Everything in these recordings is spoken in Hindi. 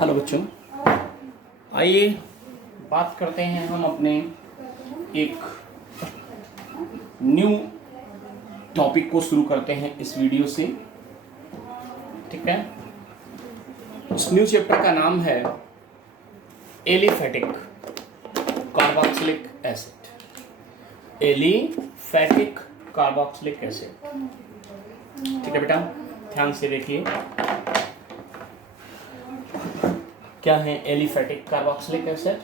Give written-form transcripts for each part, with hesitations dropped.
हेलो बच्चों, आइए बात करते हैं हम अपने एक न्यू टॉपिक को शुरू करते हैं इस वीडियो से। ठीक है, इस न्यू चैप्टर का नाम है aliphatic carboxylic acid. Aliphatic carboxylic acid. ठीक है बेटा, ध्यान से देखिए क्या है aliphatic carboxylic acid.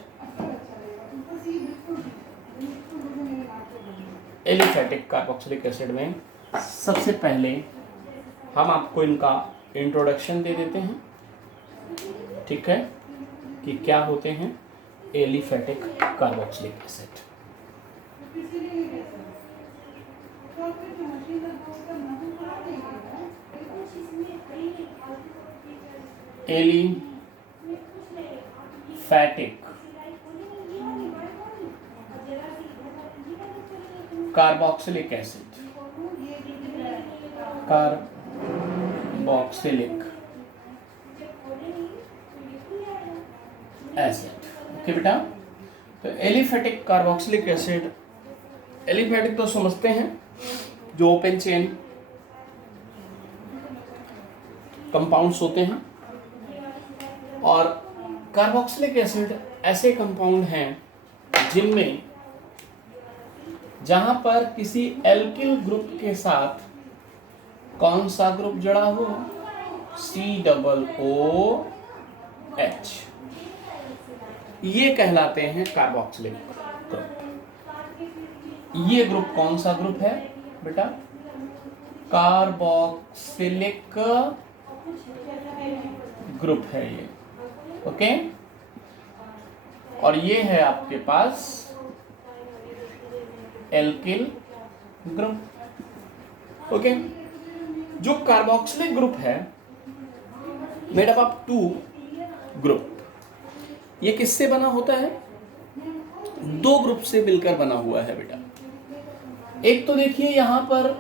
Aliphatic carboxylic acid में सबसे पहले हम आपको इनका इंट्रोडक्शन दे देते हैं। ठीक है, कि क्या होते हैं aliphatic carboxylic acid. Aliphatic carboxylic acid. Carboxylic acid. Okay बेटा, तो एलिफैटिक कार्बोक्सिलिक एसिड, एलिफैटिक तो समझते हैं जो ओपन चेन कंपाउंड्स होते हैं, और कार्बोक्सिलिक एसिड ऐसे कंपाउंड हैं जिनमें जहां पर किसी एल्किल ग्रुप के साथ कौन सा ग्रुप जुड़ा हो, COOH, ये कहलाते हैं कार्बोक्सिलिक ग्रुप। ये ग्रुप कौन सा ग्रुप है बेटा? कार्बोक्सिलिक ग्रुप है ये। ओके, और ये है आपके पास एल्किल ग्रुप। ओके, जो कार्बोक्सिलिक ग्रुप है made up of two group. ये किससे बना होता है? दो ग्रुप से मिलकर बना हुआ है बेटा। एक तो देखिए यहां पर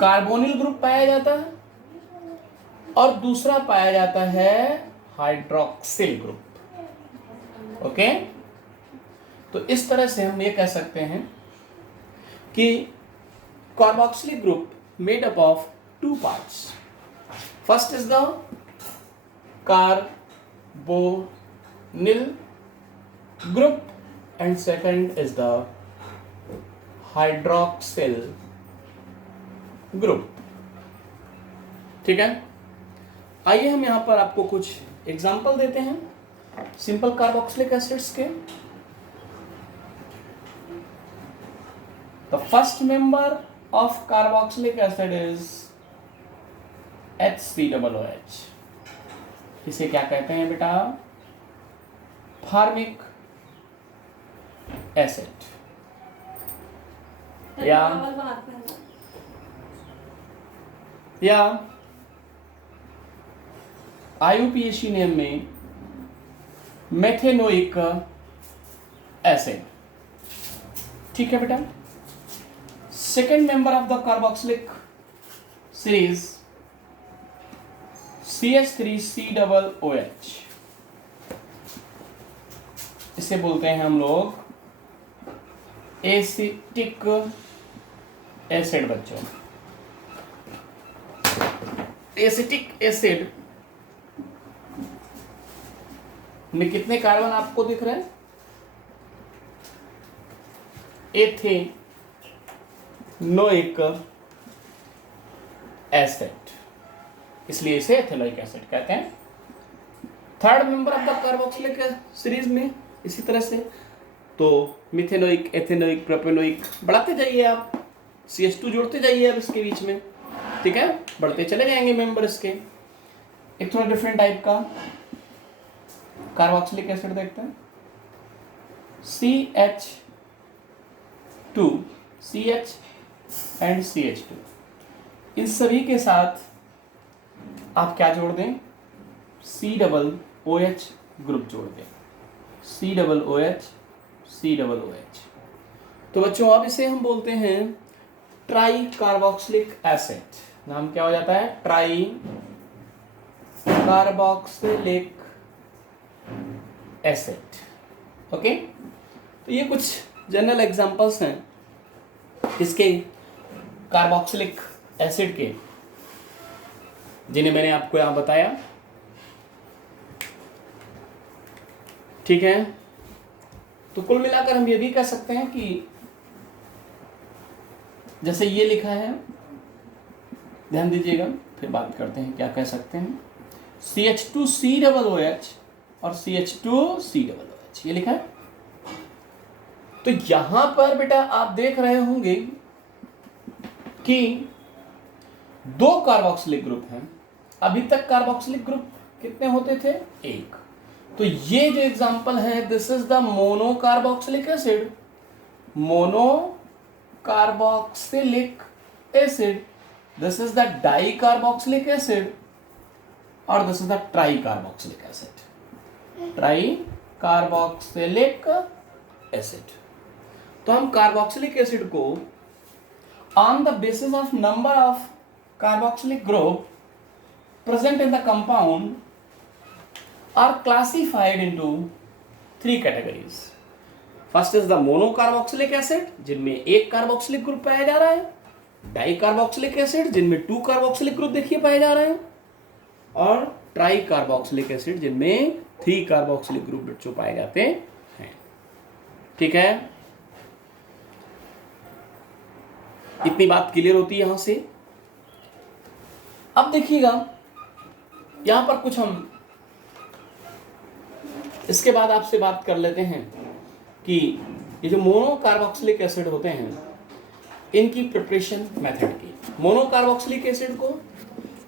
कार्बोनिल ग्रुप पाया जाता है और दूसरा पाया जाता है हाइड्रोक्सिल ग्रुप। ओके, तो इस तरह से हम ये कह सकते हैं कि carboxylic group made up of two parts. First is the carbonyl group and second is the hydroxyl group. ठीक है, आइए हम यहां पर आपको कुछ एग्जांपल देते हैं सिंपल कार्बोक्सिलिक एसिड्स के। The first member of carboxylic acid is HCOOH। इसे क्या कहते हैं बेटा? फॉर्मिक एसिड या IUPAC नेम में मेथेनोइक एसिड। ठीक है बेटा, second member of the carboxylic series CH3COOH। इसे बोलते हैं हम लोग एसिटिक एसिड। बच्चों, एसिटिक एसिड में कितने कार्बन आपको दिख रहे हैं? एथेनोइक एसिड, इसलिए इसे एथिलोइक एसिड कहते हैं। Third member of the carboxylic series में इसी तरह से तो मिथेनोइक, एथेनोइक, प्रोपेनोइक बढ़ाते जाइए आप, CH2 जोड़ते जाइए अब इसके बीच में। ठीक है, बढ़ते चले जाएंगे मेंबर इसके। एक थोड़ा डिफरेंट टाइप का कार्बोक्सिलिक एसिड देखते हैं, CH2, CH एंड CH2। इन सभी के साथ आप क्या जोड़ दें? COOH ग्रुप जोड़ दें, COOH। तो बच्चों अब इसे हम बोलते हैं ट्राई कार्बोक्सिलिक एसिड। नाम क्या हो जाता है? Try carboxylic acid. ओके, तो ये कुछ जनरल एग्जांपल्स हैं इसके कार्बोक्सिलिक एसिड के, जिन्हें मैंने आपको यहां बताया। ठीक है, तो कुल मिलाकर हम ये भी कह सकते हैं कि जैसे ये लिखा है, ध्यान दीजिएगा, फिर बात करते हैं क्या कह सकते हैं। CH2COOH और CH2COOH ये लिखा है। तो यहां पर बेटा आप देख रहे होंगे कि दो कार्बोक्सिलिक ग्रुप हैं। अभी तक कार्बोक्सिलिक ग्रुप कितने होते थे? एक। तो ये जो एग्जांपल है, this is the mono carboxylic acid, mono carboxylic acid, this is the di carboxylic acid, और this is the tri carboxylic acid, tri carboxylic acid. तो हम कार्बोक्सिलिक एसिड को on the basis of number of carboxylic group present in the compound are classified into 3 categories. First is the monocarboxylic acid, जिनमें एक कार्बोक्सिलिक ग्रुप पाया जा रहा है, डाई कार्बोक्सिलिक एसिड जिनमें 2 कार्बोक्सिलिक ग्रुप देखिए पाए जा रहे हैं, और ट्राई कार्बोक्सिलिक एसिड जिनमें 3 कार्बोक्सिलिक ग्रुप बच्चों पाए जाते हैं। ठीक है, इतनी बात क्लियर होती है यहां से। अब देखिएगा यहां पर कुछ हम इसके बाद आपसे बात कर लेते हैं कि ये जो मोनो कार्बोक्सिलिक एसिड होते हैं, इनकी प्रिपरेशन मेथड की। मोनो कार्बोक्सिलिक एसिड को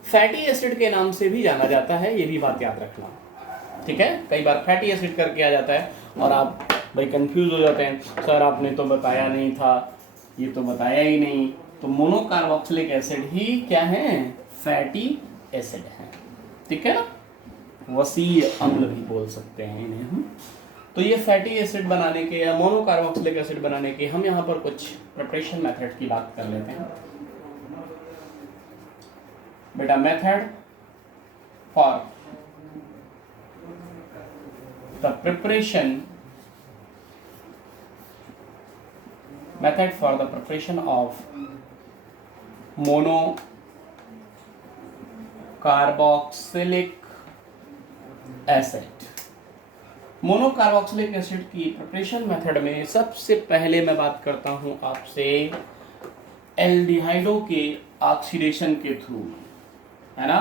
फैटी एसिड के नाम से भी जाना जाता है, ये भी बात याद रखना। ठीक है, कई बार फैटी एसिड करके आ जाता है और आप भाई कंफ्यूज हो जाते हैं, सर आपने तो बताया नहीं था, ये तो बताया ही नहीं। तो मोनो कार्बोक्सिलिक एसिड ही क्या है? फैटी एसिड है। ठीक है ना, वसीय अम्ल भी बोल सकते हैं इन्हें हम। तो ये फैटी एसिड बनाने के या मोनो कार्बोक्सिलिक एसिड बनाने के हम यहाँ पर कुछ प्रिपरेशन मेथड की बात कर लेते हैं। बेटा method for the preparation of mono carboxylic acid. Mono carboxylic acid की प्रिपरेशन मेथड में सबसे पहले मैं बात करता हूं आपसे एल्डिहाइडों के ऑक्सीडेशन के थ्रू, है ना।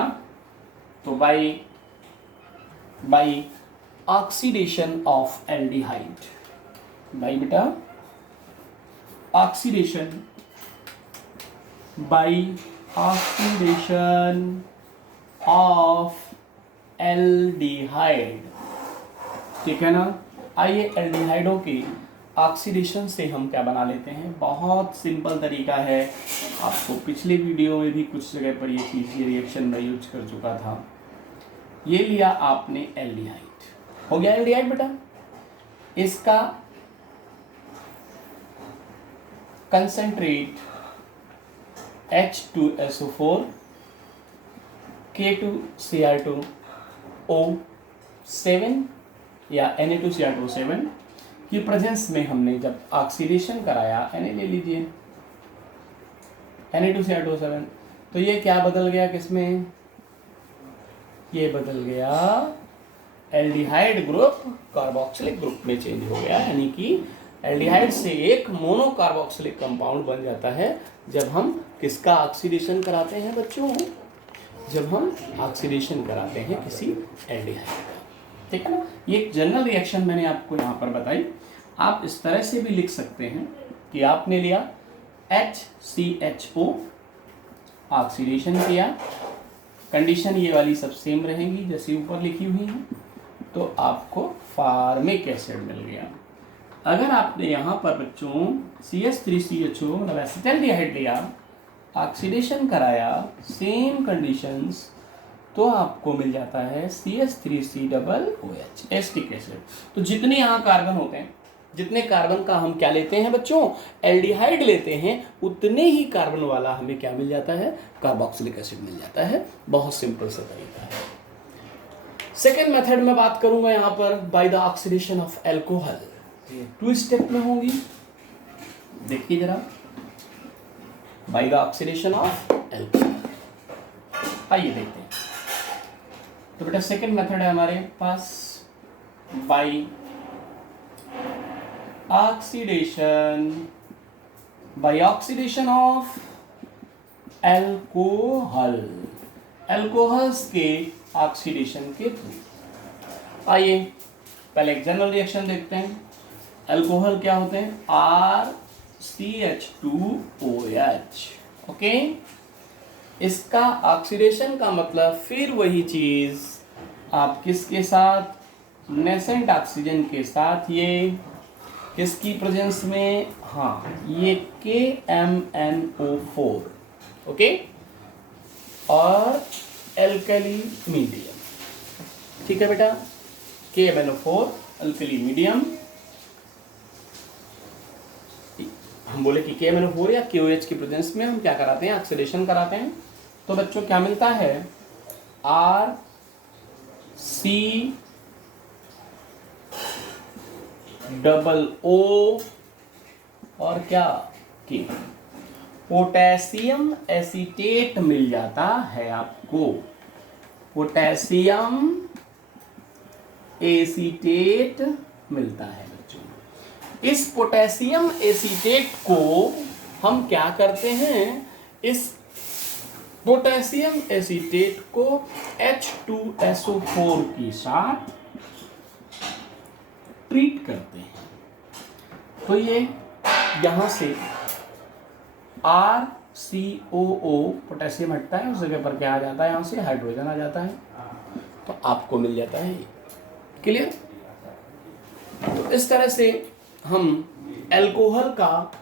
तो by oxidation of aldehyde, by बेटा oxidation, by oxidation of aldehyde. ठीक है ना। आइए एल्डिहाइडों की ऑक्सीडेशन से हम क्या बना लेते हैं। बहुत सिंपल तरीका है, आपको पिछले वीडियो में भी कुछ जगह पर ये चीज़, ये रिएक्शन मैं यूज कर चुका था। ये लिया आपने एल्डिहाइड, हो गया एल्डिहाइड बेटा। इसका कंसेंट्रेट H2SO4 K2Cr2O7 या Na2Cr2O7 की प्रेजेंस में हमने जब ऑक्सीडेशन कराया, Na ले लीजिए, Na2Cr2O7, तो ये क्या बदल गया किसमें? ये बदल गया एल्डिहाइड ग्रुप कार्बोक्सिलिक ग्रुप में चेंज हो गया। यानी कि एल्डिहाइड से एक मोनो कार्बोक्सिलिक कंपाउंड बन जाता है जब हम किसका ऑक्सीडेशन कराते हैं बच्चों? जब हम ऑक्सीडेशन कराते हैं किसी एल्डिहाइड का। ठीक है ना। ये एक जनरल रिएक्शन मैंने आपको यहाँ पर बताई। आप इस तरह से भी लिख सकते हैं कि आपने लिया HCHO, ऑक्सीडेशन किया, कंडीशन ये वाली सब सेम रहेंगी जैसे ऊपर लिखी हुई है, तो आपको फार्मिक एसिड मिल गया। अगर आपने यहाँ पर बच्चों CH3CHO मतलब एसिटाल्डिहाइड लिया, ऑक्सीडेशन कराया, सेम कंडीशंस, तो आपको मिल जाता है CH3COOH, एसिटिक एसिड। तो जितने यहाँ कार्बन होते हैं, जितने कार्बन का हम क्या लेते हैं बच्चों? एल्डिहाइड लेते हैं, उतने ही कार्बन वाला हमें क्या मिल जाता है? कार्बोक्सिलिक एसिड मिल जाता है। बहुत सिंपल सा तरीका है। सेकेंड मेथड में बात करूंगा यहां पर by the oxidation of alcohol. 2 step में होंगी, देखिए जरा, by the oxidation of alcohol. आइए देखते हैं। तो बेटा सेकेंड मेथड है हमारे पास by oxidation of alcohol, alcohols के ऑक्सीडेशन के थ्रू। आइए पहले एक जनरल रिएक्शन देखते हैं। एल्कोहल क्या होते हैं? RCH2OH। ओके, इसका ऑक्सीडेशन का मतलब फिर वही चीज, आप किसके साथ? नेसेंट ऑक्सीजन के साथ। ये किसकी प्रेजेंस में? हाँ, ये KMnO4। ओके, और एल्कली मीडियम। ठीक है बेटा, KMnO4 एल्कली मीडियम। हम बोले कि KMnO4 या KOH की प्रेजेंस में हम क्या कराते हैं? ऑक्सीडेशन कराते हैं। तो बच्चों क्या मिलता है? RCOO और क्या? K, पोटेशियम एसीटेट मिल जाता है आपको। पोटेशियम एसीटेट मिलता है बच्चों। इस पोटेशियम एसीटेट को हम क्या करते हैं? इस पोटेशियम एसीटेट को H2SO4 के साथ ट्रीट करते हैं। तो ये यहां से RCOO पोटेशियम हटता है, उस जगह पर क्या आ जाता है? यहां से हाइड्रोजन आ जाता है, तो आपको मिल जाता है ये। क्लियर? तो इस तरह से हम एल्कोहल का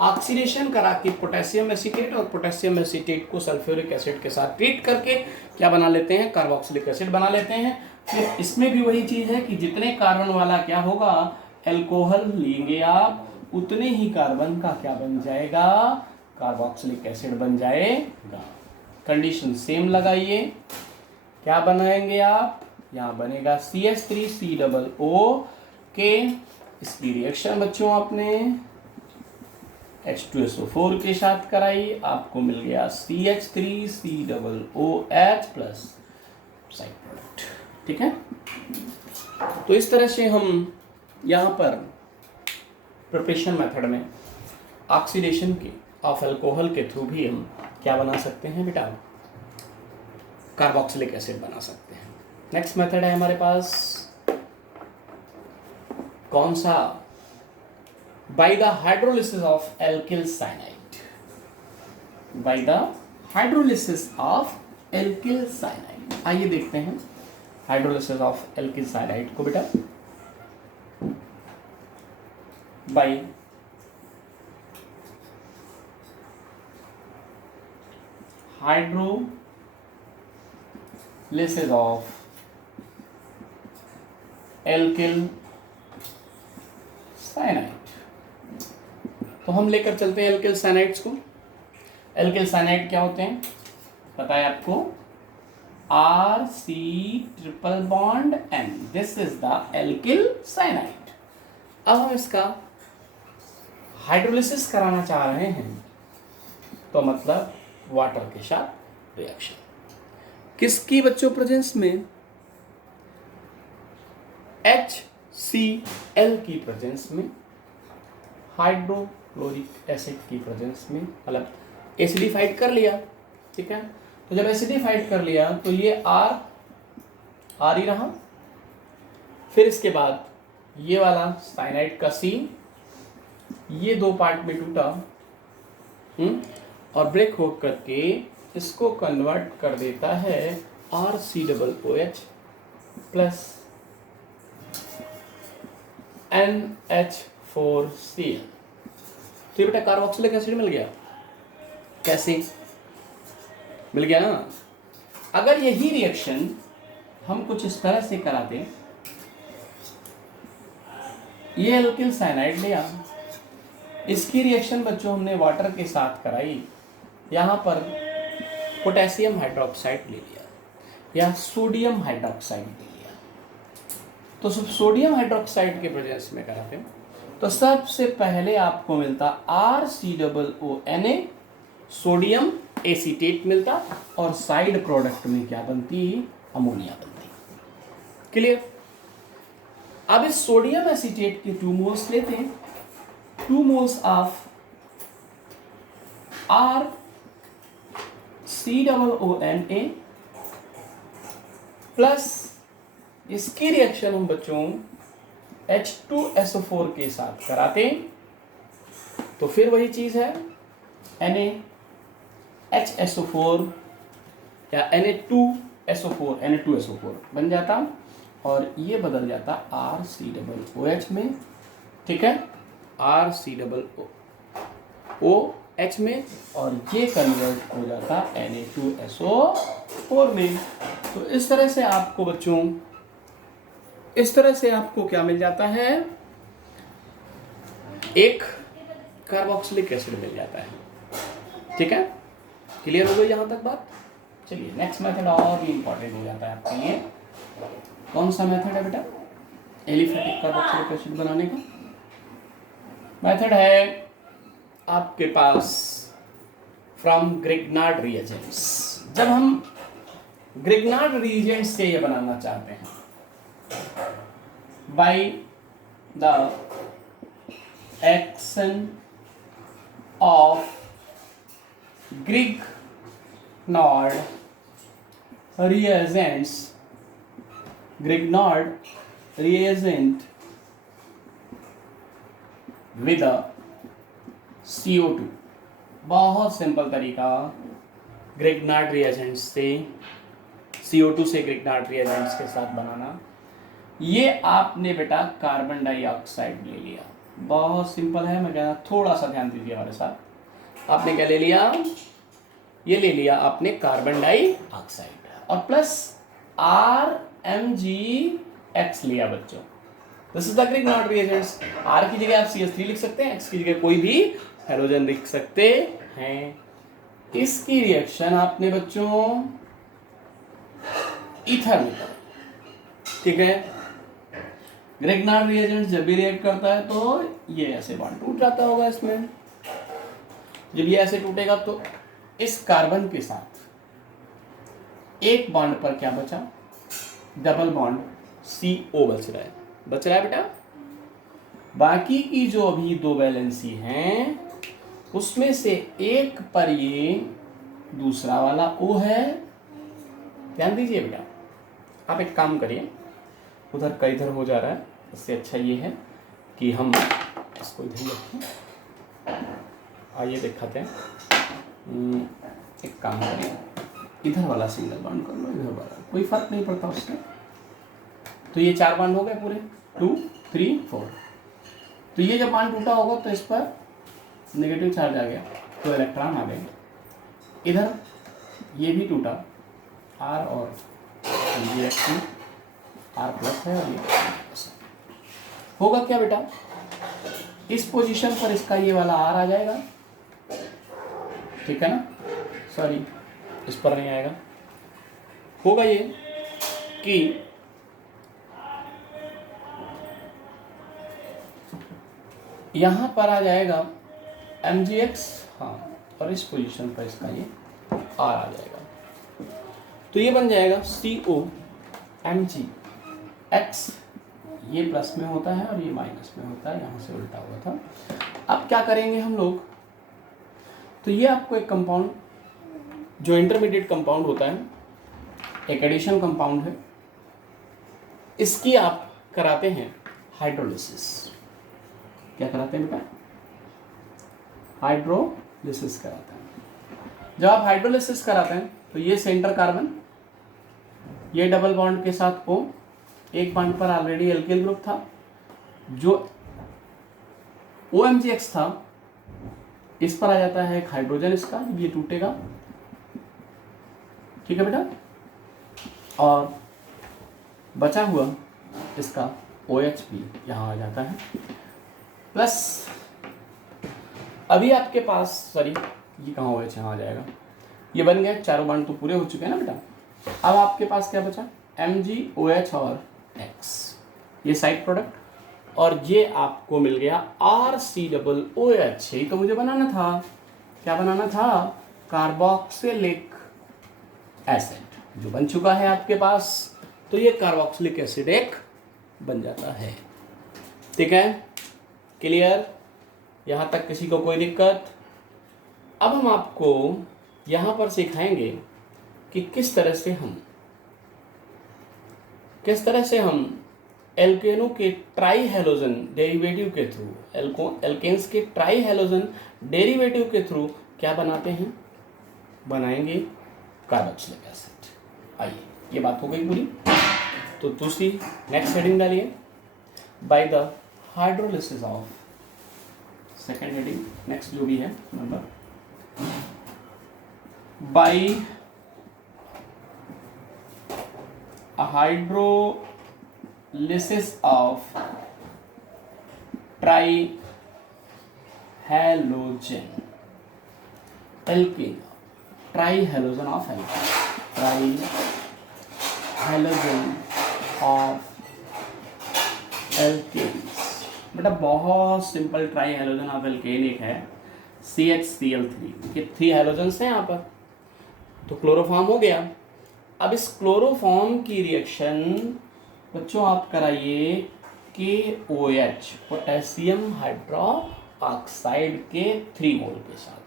ऑक्सीडेशन करा के पोटेशियम एसीटेट और पोटेशियम एसीटेट को सल्फ्यूरिक एसिड के साथ ट्रीट करके क्या बना लेते हैं? कार्बोक्सिलिक एसिड बना लेते हैं। फिर इसमें भी वही चीज है कि जितने कार्बन वाला क्या होगा? एल्कोहल लेंगे आप, उतने ही कार्बन का क्या बन जाएगा? कार्बोक्सिलिक एसिड बन जाएगा। कंडीशन सेम लगाइए, क्या बनाएंगे आप? यहाँ बनेगा CH3COO के। इसकी रिएक्शन बच्चों आपने H2SO4 के साथ कराई, आपको मिल गया CH3COOH प्लस साइड प्रोडक्ट। ठीक है, तो इस तरह से हम यहाँ पर प्रिपरेशन मेथड में ऑक्सीडेशन के ऑफ एल्कोहल के थ्रू भी हम क्या बना सकते हैं बेटा? कार्बोक्सिलिक एसिड बना सकते हैं। नेक्स्ट मेथड है हमारे पास कौन सा? Bye the hydrolysis of alkyl cyanide. Bye the hydrolysis of alkyl cyanide. आइए देखते हैं हाइड्रोलिसिस ऑफ एल्किल साइनाइड को बेटा। Bye hydrolysis of alkyl cyanide, तो हम लेकर चलते हैं एल्किल साइनाइड्स को। एल्किल साइनाइड क्या होते हैं पता है आपको? RC triple bond N, this is the alkyl cyanide. अब हम इसका हाइड्रोलिसिस कराना चाह रहे हैं, तो मतलब वाटर के साथ रिएक्शन। किसकी बच्चों प्रेजेंस में? HCl की प्रेजेंस में, हाइड्रोक्लोरिक एसिड की प्रेजेंस में, मतलब एसिडिफाइड कर लिया। ठीक है, तो जब एसिडिफाइड कर लिया तो ये R ही रहा। फिर इसके बाद ये वाला साइनाइड का C, ये 2 पार्ट में टूटा और ब्रेक हो करके इसको कन्वर्ट कर देता है RCOOH प्लस NH4Cl। तो ये बेटा कार्बोक्सिलिक एसिड मिल गया। कैसे मिल गया ना? अगर यही रिएक्शन हम कुछ इस तरह से कराते, ये एल्किल साइनाइड लिया, इसकी रिएक्शन बच्चों हमने वाटर के साथ कराई, यहाँ पर पोटेशियम हाइड्रोक्साइड ले लिया या सोडियम हाइड्रोक्साइड ले लिया। तो सोडियम हाइड्रोक्साइड के प्रेजेंस में कराते हैं तो सबसे पहले आपको मिलता RCOONA, सोडियम एसीटेट मिलता, और साइड प्रोडक्ट में क्या बनती, अमोनिया बनती। क्लियर। अब इस सोडियम एसीटेट के 2 मोल्स लेते हैं, 2 मोल्स ऑफ RCOONA प्लस इसकी रिएक्शन हम बच्चों H2SO4 के साथ कराते हैं तो फिर वही चीज है NaHSO4 या Na2SO4 बन जाता और ये बदल जाता RCOOH में, ठीक है, RCOOH में, और ये कन्वर्ट हो जाता Na2SO4 में। तो इस तरह से आपको बच्चों, इस तरह से आपको क्या मिल जाता है, एक कार्बोक्सिलिक एसिड मिल जाता है। ठीक है, क्लियर हो गई यहां तक बात। चलिए नेक्स्ट मेथड और भी इंपॉर्टेंट हो जाता है आपके लिए। कौन सा मेथड है बेटा, एलिफेटिक कार्बोक्सिलिक एसिड बनाने का मेथड है आपके पास फ्रॉम ग्रिग्नार्ड रिएजेंट्स। जब हम ग्रिग्नार्ड रिएजेंट्स से ये बनाना चाहते हैं by the action of Grignard reagents, Grignard reagent with a CO2। बहुत सिंपल तरीका ग्रिग्नार्ड रिएजेंट्स से, CO2 से ग्रिग्नार्ड रिएजेंट्स के साथ बनाना। ये आपने बेटा कार्बन डाइऑक्साइड ले लिया, बहुत सिंपल है, मैं कह रहा थोड़ा सा ध्यान दीजिए हमारे साथ। आपने क्या ले लिया, ये ले लिया आपने कार्बन डाइऑक्साइड और प्लस RMgX लिया बच्चों। This is the Grignard reagents. R की जगह आप CH3 लिख सकते हैं, X की जगह कोई भी हैलोजन लिख सकते हैं। इसकी रिएक्शन आपने बच्चों ईथर में करो, ठीक है। ग्रिग्नार्ड रिएजेंट्स जब भी रिएक्ट करता है तो ये ऐसे बॉन्ड टूट जाता होगा इसमें। जब ये ऐसे टूटेगा तो इस कार्बन के साथ एक बॉन्ड पर क्या बचा, डबल बॉन्ड CO बच रहा है बेटा। बाकी की जो अभी 2 वैलेंसी हैं उसमें से एक पर ये दूसरा वाला O है। ध्यान दीजिए बेटा, आप एक काम करिए, उधर का इधर हो जा रहा है, इससे अच्छा ये है कि हम इसको इधर रखें। आइए दिखाते हैं। एक काम करिए, इधर वाला सिंगल बॉन्ड कर लो, इधर वाला कोई फर्क नहीं पड़ता उससे। तो ये 4 बॉन्ड हो गए पूरे, 2 3 4। तो ये जब बॉन्ड टूटा होगा तो इस पर नेगेटिव चार्ज आ गया, तो इलेक्ट्रॉन आ गए। इधर ये भी टूटा, R और रिएक्शन R प्लस है और ये होगा क्या बेटा, इस पोजीशन पर इसका ये वाला R आ जाएगा, ठीक है ना, सॉरी इस पर नहीं आएगा। होगा ये कि यहां पर आ जाएगा MgX, हाँ, और इस पोजीशन पर इसका ये R आ जाएगा। तो ये बन जाएगा COMgX। ये प्लस में होता है और ये माइनस में होता है, यहां से उल्टा हुआ था। अब क्या करेंगे हम लोग, तो ये आपको एक कंपाउंड जो इंटरमीडिएट कंपाउंड होता है, एक एडिशन कंपाउंड है, इसकी आप कराते हैं हाइड्रोलिसिस। क्या कराते हैं बेटा, हाइड्रोलिसिस कराते हैं। जब आप हाइड्रोलिसिस कराते हैं तो ये सेंटर कार्बन, ये डबल बॉन्ड के साथ O, एक बॉन्ड पर ऑलरेडी एल्किल ग्रुप था, जो OMgX था, इस पर आ जाता है एक हाइड्रोजन इसका, ये टूटेगा, ठीक है बेटा, और बचा हुआ इसका OH भी यहाँ आ जाता है। प्लस अभी आपके पास, सॉरी ये कहाँ OH यहाँ आ जाएगा, ये बन गए, चारों बॉन्ड तो पूरे हो चुके हैं ना बेटा। अब आपके पास क्या बचा, MgOH और X। ये साइड प्रोडक्ट, और ये आपको मिल गया RCOOH। यही तो मुझे बनाना था, क्या बनाना था, कार्बोक्सिलिक एसिड, जो बन चुका है आपके पास। तो ये कार्बोक्सिलिक एसिड एक बन जाता है। ठीक है, क्लियर, यहाँ तक किसी को कोई दिक्कत? अब हम आपको यहाँ पर सिखाएंगे कि किस तरह से हम एल्केनों के ट्राई हेलोजन डेरिवेटिव के थ्रू, एल्केन्स के ट्राई हेलोजन डेरिवेटिव के थ्रू क्या बनाते हैं, बनाएंगे कार्बोक्सिलिक एसिड। आइए, ये बात हो गई पूरी। तो दूसरी नेक्स्ट हेडिंग डालिए, by the hydrolysis of, second heading next जो भी है number, by hydrolysis of trihalogen alkane, trihalogen of alkane, trihalogen of alkanes. बेटा बहुत सिंपल, ट्राइहैलोजन ऑफ एल्केन एक है CHCl3 के 3 हैलोजेंस हैं यहाँ पर, तो क्लोरोफॉर्म हो गया। अब इस क्लोरोफॉर्म की रिएक्शन बच्चों आप कराइए KOH, पोटेशियम हाइड्रोक्साइड के 3 मोल के साथ।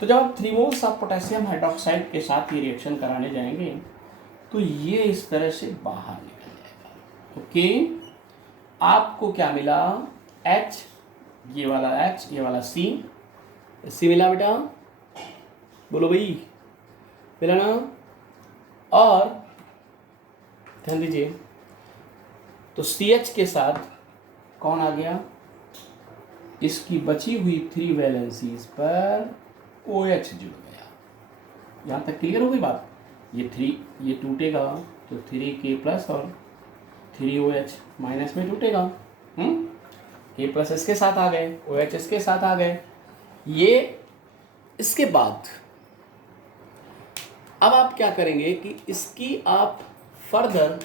तो जब आप 3 मोल्स आप पोटेशियम हाइड्रोक्साइड के साथ ये रिएक्शन कराने जाएंगे तो ये इस तरह से बाहर निकल जाएगा। ओके, आपको क्या मिला, H, ये वाला H, ये वाला C मिला बेटा, बोलो भाई, मिला ना? और ध्यान दीजिए, तो CH के साथ कौन आ गया, इसकी बची हुई 3 वैलेंसीज पर OH जुड़ गया। यहाँ तक क्लियर हो गई बात? ये 3 ये टूटेगा तो 3K प्लस और 3OH माइनस में टूटेगा। K प्लस इसके साथ आ गए, OH इसके साथ आ गए। ये इसके बाद अब आप क्या करेंगे कि इसकी आप फर्दर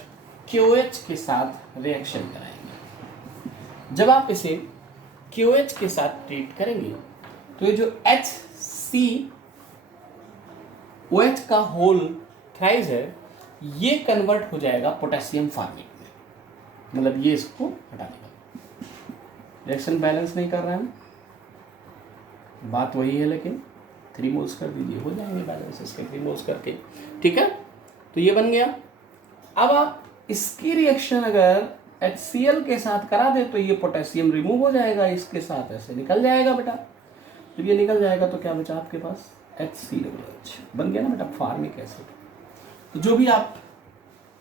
KOH के साथ रिएक्शन कराएंगे। जब आप इसे KOH के साथ ट्रीट करेंगे तो ये जो HCOH का होल थ्राइस है ये कन्वर्ट हो जाएगा पोटेशियम फॉर्मेट में, मतलब ये इसको हटा देगा। रिएक्शन बैलेंस नहीं कर रहे हैं, बात वही है, लेकिन 3 मोल्स कर दीजिए, हो जाएंगे बैलेंस इसके 3 मोल्स करके। ठीक है, तो ये बन गया। अब आप इसकी रिएक्शन अगर HCl के साथ करा दे तो ये पोटेशियम रिमूव हो जाएगा, इसके साथ ऐसे निकल जाएगा बेटा। जब ये निकल जाएगा तो क्या बचा आपके पास, HCOH बन गया ना बेटा, फॉर्मिक एसिड। तो जो भी आप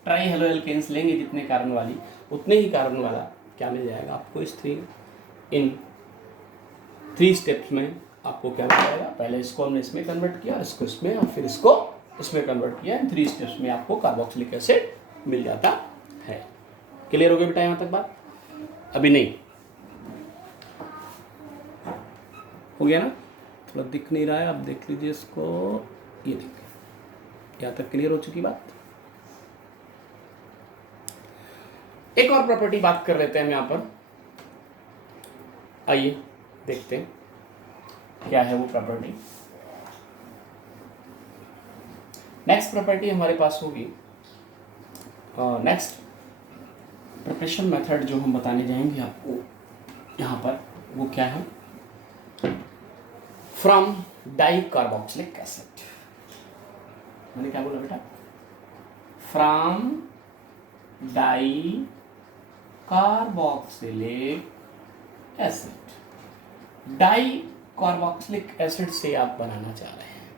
ट्राई हेलो एल्केन्स लेंगे जितने कार्बन वाली, उतने ही कार्बन वाला क्या मिल जाएगा आपको, इन 3 स्टेप्स में आपको क्या मिल जाएगा। पहले इसको हमने इसमें कन्वर्ट किया, इसको इसमें, और फिर इसको इसमें कन्वर्ट किया। इन 3 स्टेप्स में आपको कार्बोक्सिलिक एसिड मिल जाता है। क्लियर हो गया बेटा यहाँ तक बात? अभी नहीं हो गया ना, थोड़ा दिख नहीं रहा है, आप देख लीजिए इसको, ये देखिए यहाँ तक क्लियर हो चुकी बात। एक और प्रॉपर्टी बात कर लेते हैं हम यहाँ पर, आइए देखते हैं क्या है वो प्रॉपर्टी। नेक्स्ट प्रॉपर्टी हमारे पास होगी, नेक्स्ट प्रिपरेशन मेथड जो हम बताने जाएंगे आपको यहाँ पर, वो क्या है, फ्रॉम डाई कार्बोक्सिलिक एसिड। मैंने क्या बोला बेटा, from die carboxylic acid. Die carboxylic acid से आप बनाना चाह रहे हैं,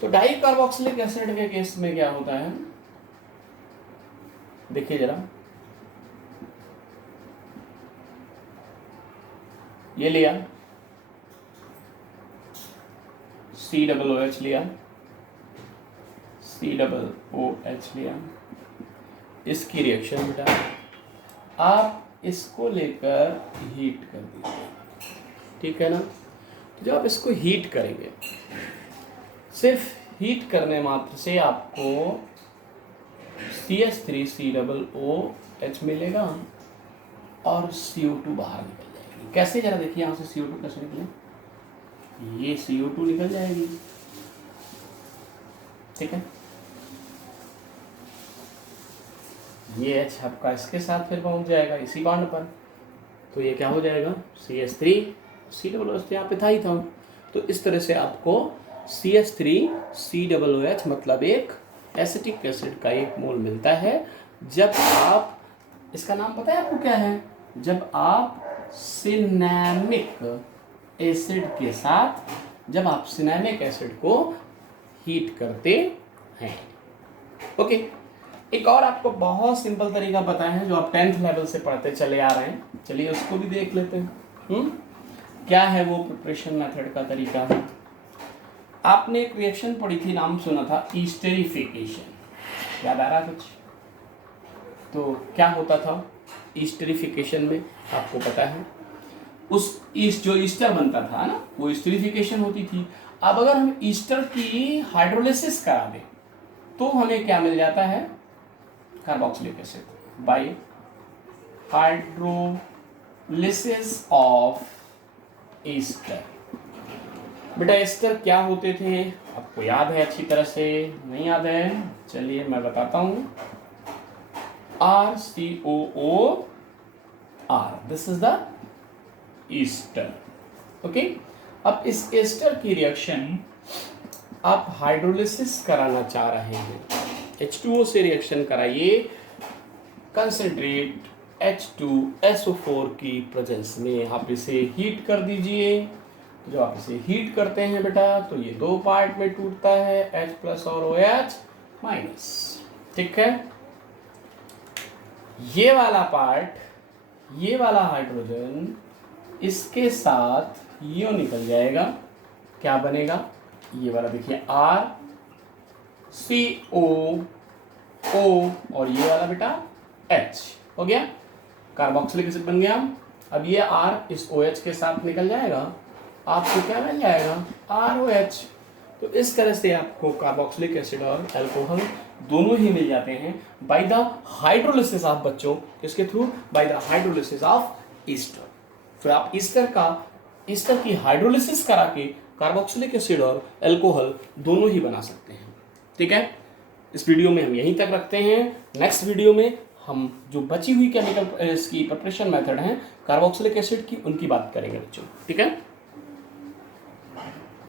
तो डाई कार्बोक्सिलिक एसिड के केस में क्या होता है, देखिए जरा, ये लिया COOH लिया, COOH लिया, इसकी रिएक्शन बेटा आप इसको लेकर हीट कर दीजिए, ठीक है ना। तो जब आप इसको हीट करेंगे, सिर्फ हीट करने मात्र से आपको CH3COOH मिलेगा और CO2 बाहर निकल जाएगी। कैसे, जरा देखिए यहाँ से CO2 कैसे निकले, ये CO2 निकल जाएगी, ठीक है। ये H आपका इसके साथ फिर पहुंच जाएगा इसी बॉन्ड पर, तो ये क्या हो जाएगा CH3COOH, यहाँ पे था ही था। तो इस तरह से आपको CH3COOH मतलब एक एसिटिक एसिड का एक मोल मिलता है जब आप, इसका नाम पता है आपको क्या है, जब आप सिनेमिक एसिड के साथ, जब आप सिनेमिक एसिड को हीट करते हैं। ओके, एक और आपको बहुत सिंपल तरीका पता है जो आप 10th लेवल से पढ़ते चले आ रहे हैं, चलिए उसको भी देख लेते हैं। क्या है वो प्रिपरेशन मेथड का तरीका है। आपने एक रिएक्शन पढ़ी थी, नाम सुना था ईस्टरिफिकेशन, याद आ रहा कुछ? तो क्या होता था ईस्टरिफिकेशन में, आपको पता है उस जो ईस्टर बनता था ना, वो ईस्टरिफिकेशन होती थी। अब अगर हम ईस्टर की हाइड्रोलिसिस करा दें तो हमें क्या मिल जाता है, carboxylic acid by hydrolysis of Easter. बेटा ईस्टर क्या होते थे, आपको याद है अच्छी तरह से? नहीं याद है, चलिए मैं बताता हूं। RCOOR, this is the Easter. Okay, अब इस ईस्टर की रिएक्शन आप हाइड्रोलिसिस कराना चाह रहे हैं, H2O से रिएक्शन कराइए कंसंट्रेट H2SO4 की प्रेजेंस में, आप इसे हीट कर दीजिए। जो आप इसे हीट करते हैं बेटा तो ये दो पार्ट में टूटता है, H+ और OH-, ठीक है। ये वाला पार्ट, ये वाला हाइड्रोजन इसके साथ ये निकल जाएगा, क्या बनेगा, ये वाला देखिए RCOO और ये वाला बेटा H हो गया, कार्बोक्सिलिक एसिड बन गया। अब ये R इस OH के साथ निकल जाएगा, आपको क्या मिल जाएगा, ROH। तो इस तरह से आपको कार्बोक्सिलिक एसिड और अल्कोहल दोनों ही मिल जाते हैं बाय द हाइड्रोलिसिस ऑफ, बच्चों किसके through, bye the hydrolysis of Easter. तो आप ईस्टर की हाइड्रोलिसिस करा के कार्बोक्सिलिक एसिड और अल्कोहल दोनों ही बना सकते हैं, ठीक है। इस वीडियो में हम यहीं तक रखते हैं। नेक्स्ट वीडियो में हम जो बची हुई केमिकल इसकी प्रिपरेशन मेथड है कार्बोक्सिलिक एसिड की, उनकी बात करेंगे बच्चों, ठीक है।